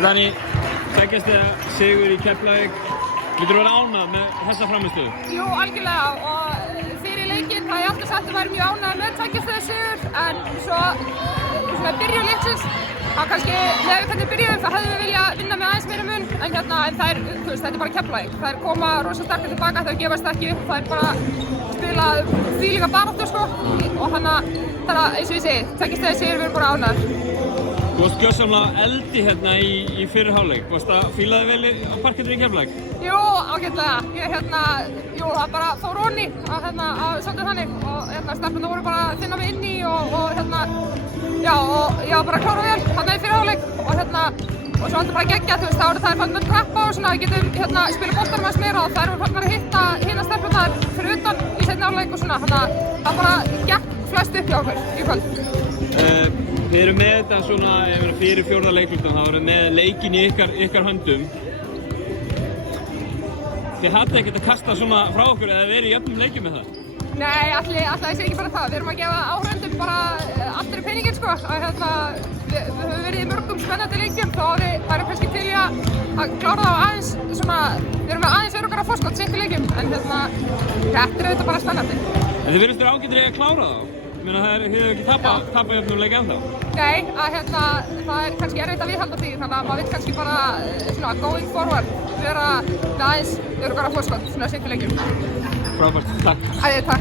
Dani, sækjast sigur í Keflavík. Viltu vera ánægð með þessa frammistöðu? Jú, algjörlega, og fyrir leikinn það ég alltaf sagt að væri mjög ánægð með sækjastöðu sigur, en svo svona byrjun leiksins, þá kannski með hvernig byrjuðum það hefðum við viljað vinna með aðeins meira mun, en þær, þetta er bara Keflavík. Þær koma rosa sterkar tilbaka, þær gefast ekki upp, þær bara spila þvílíka baráttu sko, og þannig að eins og ég segi, sækjastöðu sigur við erum bara ánægðar. Þú varst gjörsamlega eldi hérna í fyrri hálfleik. Varst það fílaði vel á parkettinu í Keflavík? Jú, ágætlega. Jú, það bara fór onni að svolítið þannig og stelpurnar voru bara að finna mig inni og ég var bara að klára vel hérna í fyrri hálfleik og svo var bara geggjað, þú veist, þá eru þær fann að trappa og svona, við getum spila boltanum aðeins meira og þær voru fannar að hitta hina stelpurnar fyrir utan í seinni hálfleik og svona, þannig að það bara gekk flest upp hjá okkur í kvöld. Þið eru með þetta svona, fyrir fjórða leiklutan, það voru með leikinn í ykkar höndum. Þið hattu ekkert að kasta svona frá okkur eða verið í jöfnum leikjum með það? Nei, ætli sé ekki bara það. Við erum að gefa áhorfendum bara allri peninginn sko. Við höfum verið í mörgum spennandi leikjum þó að við værum kannski til í að klára það aðeins svona, við erum með aðeins öruggara forskot seint í leikjum, en þetta er auðvitað bara spennandi. En þið virðist vera ágætir að klára þá? Þið hefur ekki tapað jöfnum leik ennþá? Nei, það er kannski erfitt að viðhalda því, þannig að maður vill kannski bara svona going forward vera með aðeins öruggara forskot svona seint í leikjum. Frábært, takk. Takk.